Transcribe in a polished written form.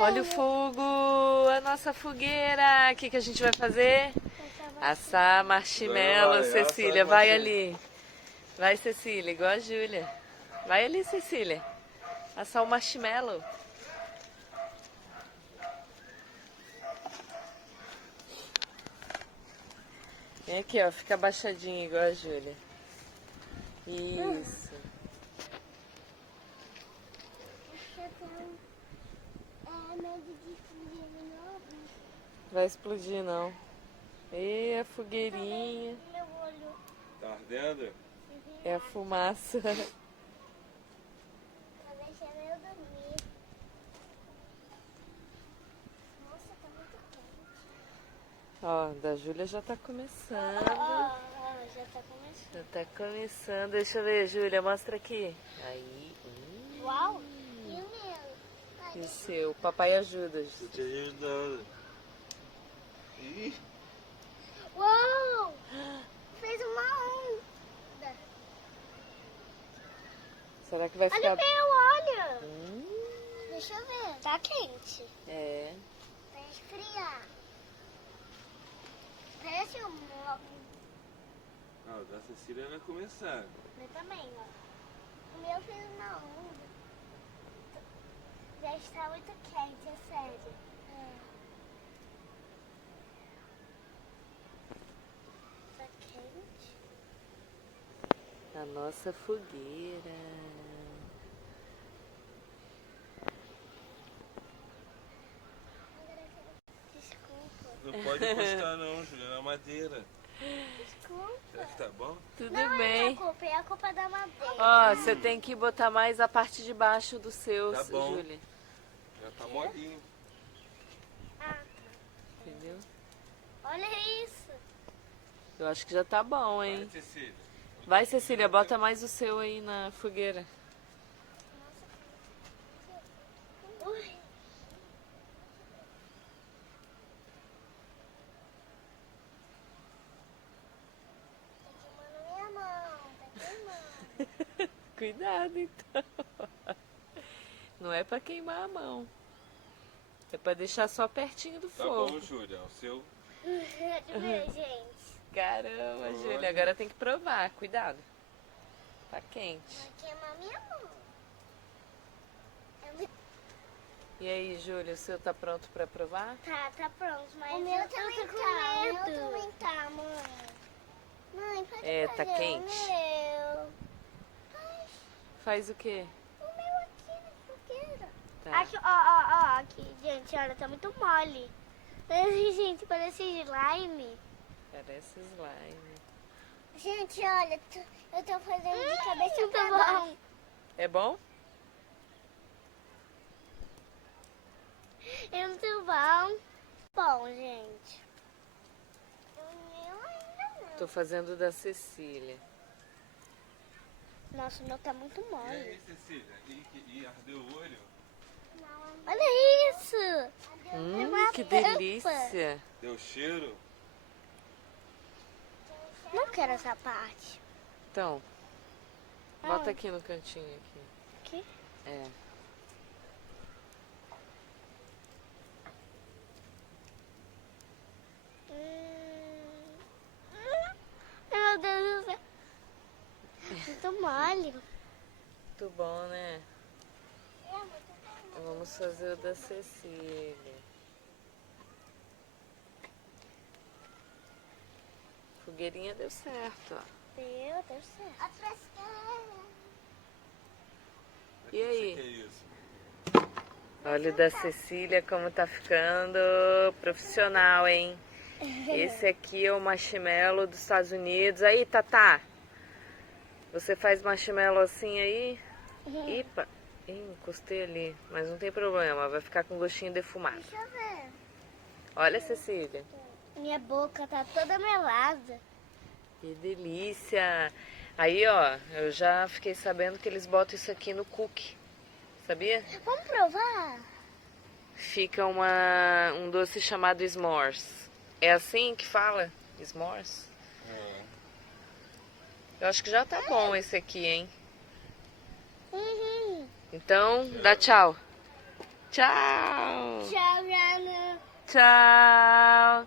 Olha o fogo, a nossa fogueira. O que que a gente vai fazer? Assar marshmallow, Cecília. Vai ali. Vai, Cecília, igual a Júlia. Vai ali, Cecília. Assar o marshmallow. Vem aqui, ó. Fica abaixadinha igual a Júlia. Isso. Vai explodir, não. E a fogueirinha. Tá ardendo? É a fumaça. Tá deixando eu dormir. Nossa, tá muito quente. Ó, da Júlia já tá começando. Já tá começando. Já tá começando. Deixa eu ver, Júlia, mostra aqui. Aí. Uau! E o meu? E o seu? Papai ajuda. Tô te ajudando. Ih, Uau! Fez uma onda. Será que vai Olha ficar... o meu, olha. Hum, Deixa eu ver. Tá quente. é. Vai esfriar. Parece um... ah, o da Cecília vai começar. O meu também, ó. O meu fez uma onda. Já está muito quente, é sério. Tá quente. A nossa fogueira. Desculpa. Não pode encostar não, Julia, na madeira. Desculpa. Será que tá bom? Tudo Não é minha bem. culpa, é a culpa da madeira. Ó, você tem que botar mais a parte de baixo do seu, Tá bom. Júlia. Já tá molinho. Ah, Entendeu? olha isso. Eu acho que já tá bom, Vai, hein? Cecília. Vai, Cecília, bota mais o seu aí na fogueira. Ui. Tá queimando minha mão, tá queimando. Cuidado, então. Não é pra queimar a mão. É pra deixar só pertinho do Tá fogo. bom, Júlia. O seu. Deixa eu ver, gente. Caramba, Olha. Júlia, agora tem que provar. Cuidado. Tá quente. Vai queimar minha mão. E aí, Júlia, o seu tá pronto pra provar? Tá pronto, mas O eu tô com medo. O meu também tá, mãe. Mãe, pode É, tá fazer quente. o meu. Faz o quê? O meu aqui na fogueira. Tá. Aqui, ó, aqui, gente, olha, tá muito mole. Gente, parece slime. Parece slime. Gente, olha, eu tô fazendo de cabeça pra baixo. É bom? É muito bom. Bom, gente. O meu ainda não. Tô fazendo da Cecília. Nossa, o meu tá muito E mole. aí, Cecília? E ardeu o olho? Olha isso. uma Que tampa. delícia. Deu cheiro? Não quero essa parte. Então, bota Ah. aqui no cantinho aqui. Aqui? É. Meu Deus do céu. Muito mole. Muito bom, né? É muito bom. Vamos fazer o da Cecília. Fogueirinha deu certo, ó. Deu certo. A fresqueira. E aí? O que é isso? Olha o da Cecília como tá ficando profissional, hein? Esse aqui é o marshmallow dos Estados Unidos. Aí, Tatá, você faz marshmallow assim aí? Ipa, encostei ali, mas não tem problema, vai ficar com gostinho defumado. Deixa eu ver. Olha, Cecília, Minha boca tá toda melada. que delícia! Aí, ó, eu já fiquei sabendo que eles botam isso aqui no cookie, sabia? Vamos provar? Fica um doce chamado s'mores. É assim que fala? S'mores? É. Eu acho que já tá bom esse aqui, hein? Uhum. Então, dá tchau. Tchau. Tchau, Jana. Tchau.